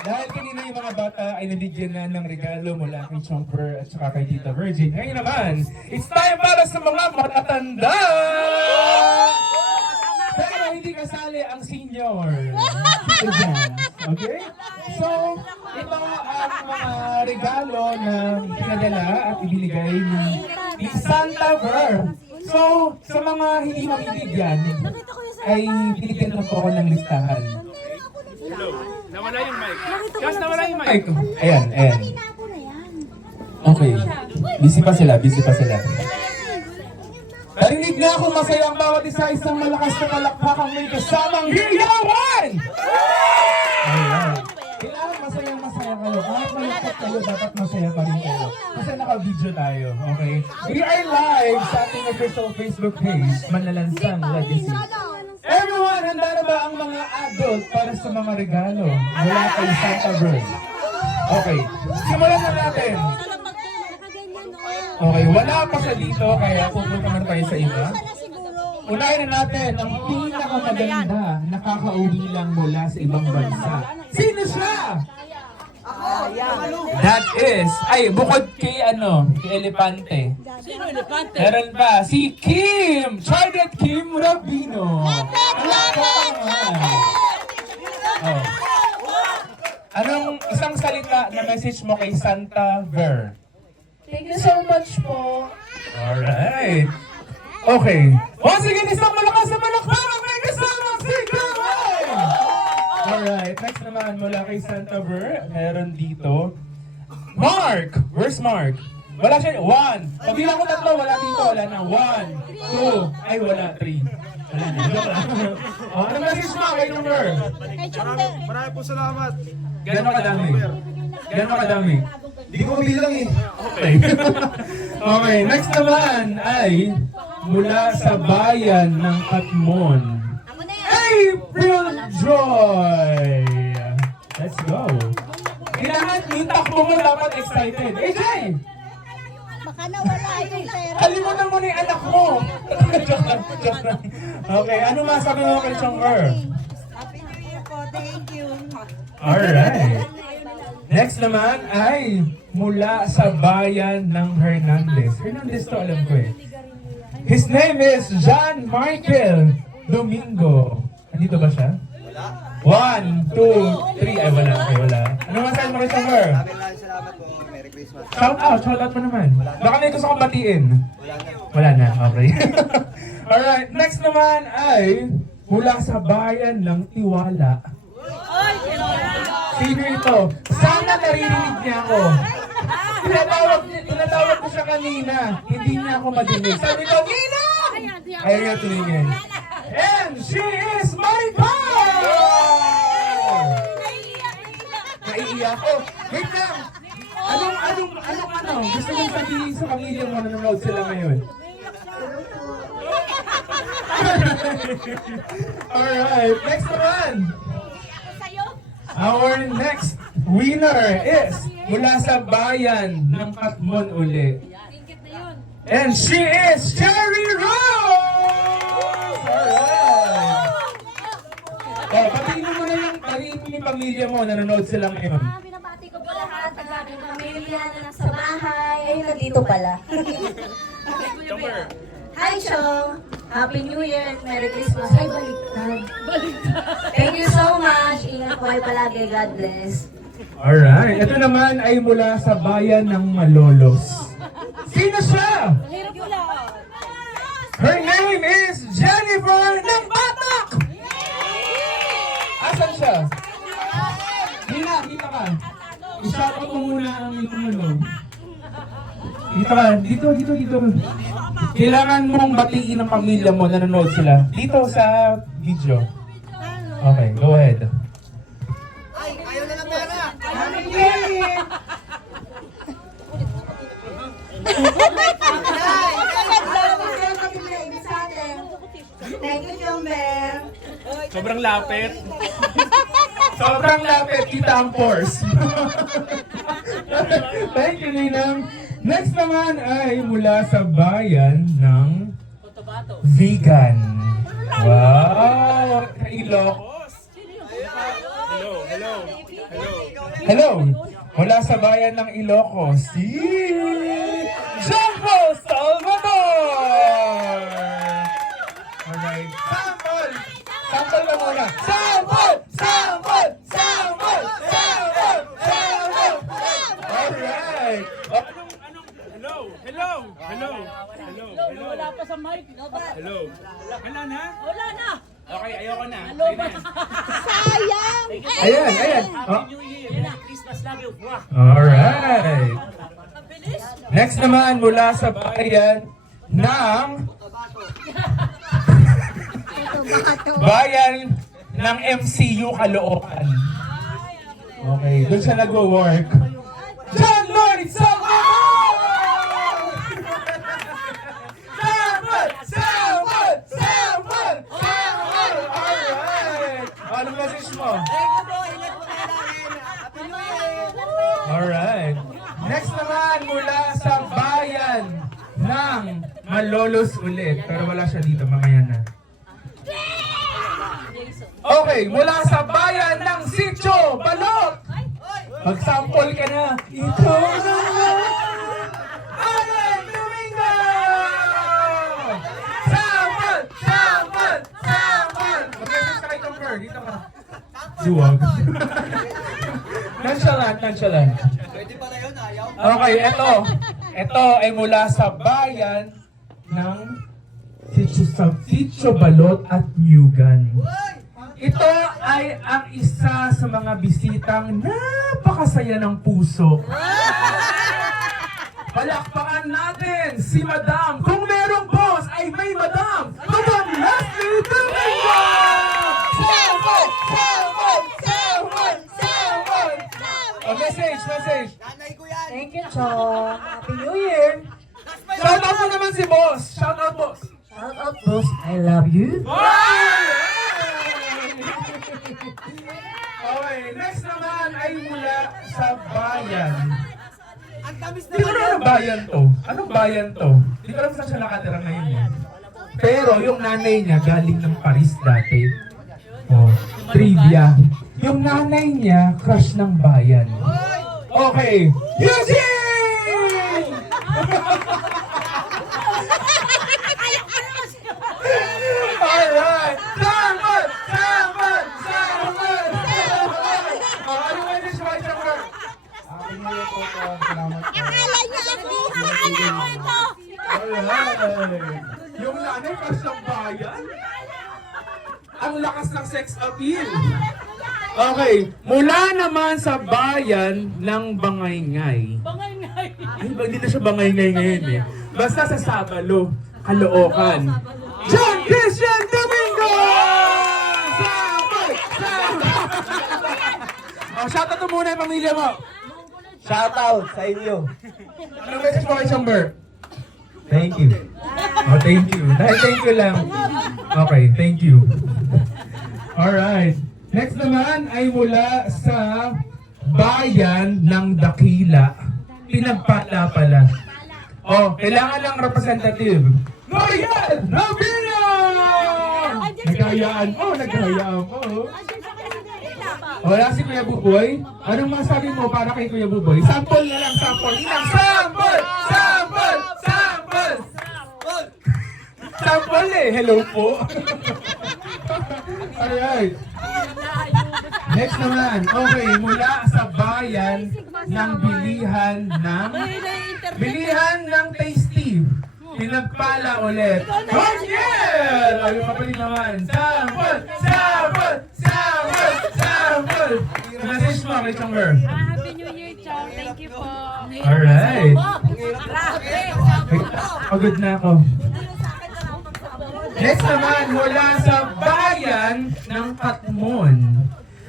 dahil kanina yung mga bata ay nabigyan na ng regalo mula kay Chomper at saka kay Tita Virgin. Ngayon naman, it's time para sa mga matatanda! Pero hindi kasali ang senior citizens. Okay? So, ito ang mga regalo na pinadala at ibinigay ni Santa Ver. So, sa mga hindi mabibigyan, ay binigyan lang po ako ng listahan. Nawala yung mic. Kasi nawala yung mic. Ay, ayan, ayan. Okay. Busy pa sila. Narinig na ako masaya ang bawat isa, isang malakas na palakpakang may kasamang hiyawan! Ayan. Kailangan masaya kayo. Kahit malakot kayo, dapat masaya pa rin kayo. Kasi naka-video tayo, okay? We are live sa ating official Facebook page, Manlalansang Legacy. Everyone, handa na ba ang mga adult para sa mga regalo mula kay Santa Bird? Okay, simulan na natin. Okay, wala pa siya dito, kaya pupunta naman tayo sa iba. Unahin na natin ang pinakamaganda nakakauwi lang mula sa ibang bansa. Sino siya? That is, bukod kay Elepante. Sino Elepante? Meron pa, si Kim! Charlotte Kim Rabino. Oh. Anong isang salita na message mo kay Santa Ver? Thank you so much po. Alright. Okay. Once again, isang malakas na palakpakan may kasama si Kamay! Alright, next naman mula kay Santa Ver, meron dito. Mark! Where's Mark? Wala siya. 1. Pagbilang ko 3, wala dito. Wala na. 1, 2, ay wala. 3. Wala na. Oh, ano message mo kay number? Marami po salamat. Gano'n kadami? Gano'n kadami? Hindi ko bilang eh. Okay. Okay, next naman ay mula sa bayan ng Katmon. April Joy! Let's go! Kailangan yung takbo mo dapat excited. AJ! Baka nawala yung pera. Kalimutan mo na yung anak mo! Joke lang. Okay, ano masabi mo kay Chong'er? Happy New Year po. Thank you. Alright. Next naman ay mula sa bayan ng Hernandez. Hernandez to alam ko eh. His name is John Michael Domingo. Andito ba siya? Wala. 1, 2, 3. Ay, wala. Ano masabi mo kay Chong'er? Maraming salamat po. Merry Christmas. Shout out mo naman. Baka may gusto kong batiin. Wala na, okay. Alright, next naman ay mula sa bayan ng Tiwala. Sino ito? Sana naririnig niya ako. Tinatawag ko siya kanina. Hindi niya ako madinig. Sabi ko, Nina! Ayaw niya tumingin. And she is Maripal! Naiiyak ko. Wait lang! Anong gusto mong sabihin sa pamilya mo na nanonood sila ngayon? Alright, next one! Our next winner is mula sa bayan ng Katmon uli. And she is Cherry Rose! Alright! Oh, patiin mo yung pamilya mo na nanonood sila ngayon. Binabati ko po lahat ng aking pamilya na nasa bahay. Ay, nandito pala. Hi, Chong! Happy New Year and Merry Christmas. Ay, baliktad. Thank you so much. Ingat po kayo palagi. God bless. Alright, ito naman ay mula sa bayan ng Malolos. Sino siya? Her name is Jennifer ng Batak! Asan siya? Nina, kita ka. I-shoutout mo muna ang ito. Dito ka, dito. Kailangan mong batiin ang pamilya mo na nanonood sila. Dito sa video. Okay, go ahead. Ay, ayaw na ng pera. Happy New Year! Thank you, Jomber. Sobrang lapit. Sobrang lapit, kita ang force. Thank you, Ninang. Next naman ay mula sa bayan ng Vegan. Wow! Ilok. Hello. Hello! Mula sa bayan ng Ilocos, si Jumbo Salvador! Alright, sample! Sample ka muna! Sample! Sample! Sample! Sample! Sample! Alright! Oh, Hello! Hello! Hello! Hello! Hello! Wala pa sa mic. Hello! Wala na? Wala na. Okay, ayoko na. Hello ba? Sayang! ayan, ayan! Oh, New Year. Yan na. Christmas lagi. Wah. alright! Mabilis. Next naman mula sa bayan ng bayan ng MCU Caloocan. Okay, doon siya nag-work. John Lloyd Salvador! Salvador! Salvador! Salvador! Salvador! Alright! Anong message mo? Thank you po. Ingat po kayo lagi. Happy New Year! Alright. Next naman mula sa bayan ng Malolos ulit. Pero wala siya dito, mamaya na. Okay, mula sa bayan ng Sitio Balot. Mag-sample ka na. Ito na Alan Domingo! Sample! Sample! Sample! Mag-message ka kay Tom Kerr. Dito ka. Duwag. Nonchalant, nonchalant. Pwede pala yun, ayaw. Okay, eto. Ito ay mula sa bayan ng Sitio Balot at Nyugan. Ito ay ang isa sa mga bisitang napakasaya ng puso. Palakpakan natin si Madam. Kung merong boss ay may Madam. Madam Leslie Domingo! Sample! Sample! Sample! Sample! Oh, message, message. Nanay ko yan. Thank you, Chong. Happy New Year! Shout out mo naman si boss. Shout out, boss. Shout out, boss. I love you. Okay, next naman ay mula sa bayan. Ang tamis Hindi ko na anong bayan to. Anong bayan to? Hindi ko alam saan siya nakatira ngayon eh. Pero yung nanay niya galing ng Paris dati. Oh, trivia. Yung nanay niya, crush ng bayan. Okay, Eugene! Alright! Sample! Sample! Sample! Ano ba yung Spice Number? Happy New Year po po. Salamat po. Akala niya ako! Akala ko ito! Alright! Yung nanay crush ng bayan? Ang lakas ng sex appeal. Okay, mula naman sa bayan ng Bangayngay. Bangay-ngay. Ay, hindi na siya Bangayngay ngayon eh. Basta sa Sabalo, Caloocan. John Christian Domingo! Sabay! Sabay! Oh, shoutout mo muna yung pamilya mo. Shoutout sa inyo. Anong message mo kay Chamber? Thank you. Oh, thank you. Dahil thank you lang. Okay, thank you. Alright. Next naman ay mula sa bayan ng Dakila. Pinagpala pala. Oh, kailangan lang representative. Mariel Navina! Nagkayaan mo, nagkayaan mo. Wala si Kuya Buboy. Anong masabi mo para kay Kuya Buboy? Sample na lang, sample. Inang sample! Sample! Sample! Sample eh. Hello po. Alright. Next naman. Okay, mula sa bayan ng bilihan ng Tasty. Pinagpala ulit. Daniel! Ayun ka pa rin naman. Sample! Sample! Sample! Sample! Message mo kay Chongger. Happy New Year, Chong. Thank you po. Alright. Grabe. Pagod na ako. Next naman, mula sa bayan ng Katmon.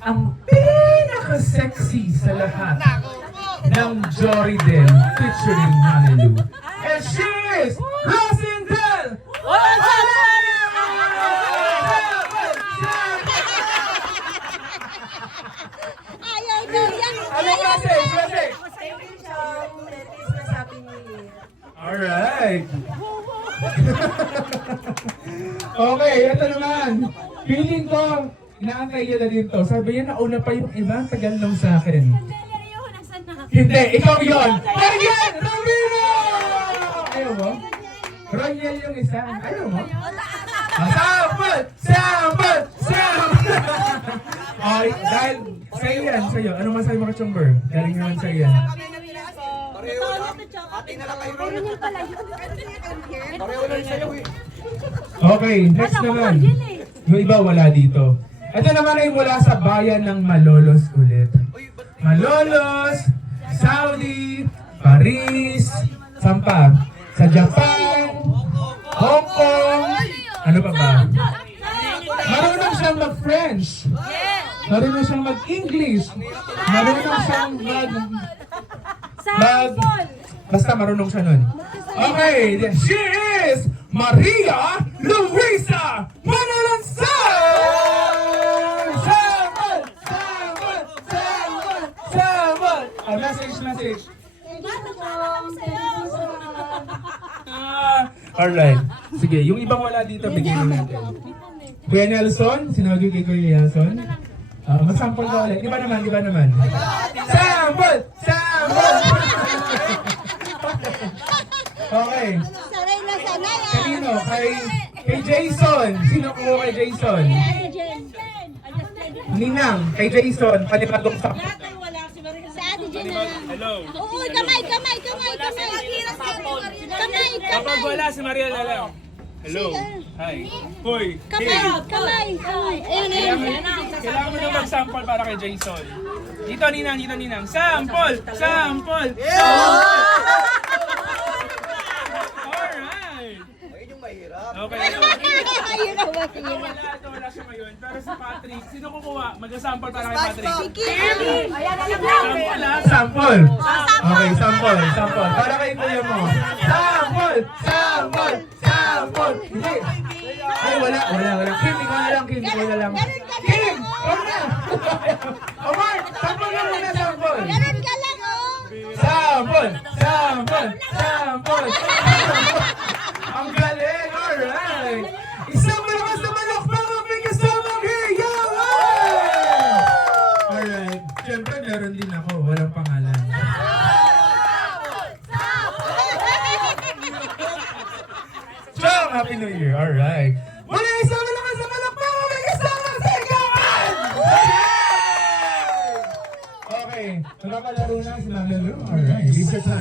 Ang pinaka-sexy sa lahat ng Joridel featuring Hallelu. And she is Rosindel! Ayaw daw yan! Ano message? Message? Thank you, Chong. Merry Christmas, Happy New Year. Alright. Okay, ito naman. Feeling ko, Inaantay niya na din to. Sabi niya, nauna pa yung iba, tagal nung sa akin. Hindi, ikaw yun! Ariel Romero! Ayaw mo? Royal yung isa. Ayaw mo? Sample! Sample! Sample! Okay, dahil sa'yo yan, sa'yo. Ano masabi mo ka, Chumber? Galing naman sa'yo yan. Pareho lang. Ate na lang kayo. Pareho lang sa'yo eh. Okay, next naman. Yung iba wala dito. Ito naman ay mula sa bayan ng Malolos ulit. Malolos, Saudi, Paris, saan pa? Sa Japan, Hong Kong, ano pa ba? Marunong siyang mag-French. Marunong siyang mag-English. Marunong siyang basta marunong siya nun. Okay, she is Maria Luisa Manalansan! Sample! Sample! Sample! Sample! Message. Alright. Sige, yung ibang wala dito, bigyan na natin. Kuya Nelson, sinawag kay Kuya Nelson. Mag-sample ka ulit. Iba naman. Sample! Sample! Okay. Sanay na sanay ah. Kanino? Kay Jason. Sino ko kay Jason? Ninang. Kay Jason. Panibagong sample. Sa Ate Jen na lang. Hello. Oo, kamay. Kapag wala si Maria Lalang. Hello. Hi. Hoy. Kamay. Ayun. Kailangan mo na mag-sample para kay Jason. Dito, Ninang. Sample! Sample! Alright. Ayun yung mahirap. Okay. Ayun na ba? Wala siya ngayon. Pero si Patrick, sino kukuha? Mag-sample para kay Patrick. Kim. Sample ha? Sample. Okay, sample. Para kay kuya mo. Sample. Hindi. Ay, wala. Kim, ikaw na lang. Kim. Huwag na. Omar, sample ka muna, sample. Ganun ka lang oh. Sample. Ang galing. Alright. Isang malakas na malakpak ang may kasamang hiyawan. Alright. Siyempre, meron din ako. Walang pangalan. Chong, Happy New Year. Alright. Mula isang malakas na malakpak ang may kasamang hiyawan. Okay. Magkakalaro na si Mama Lou. Alright. Research na.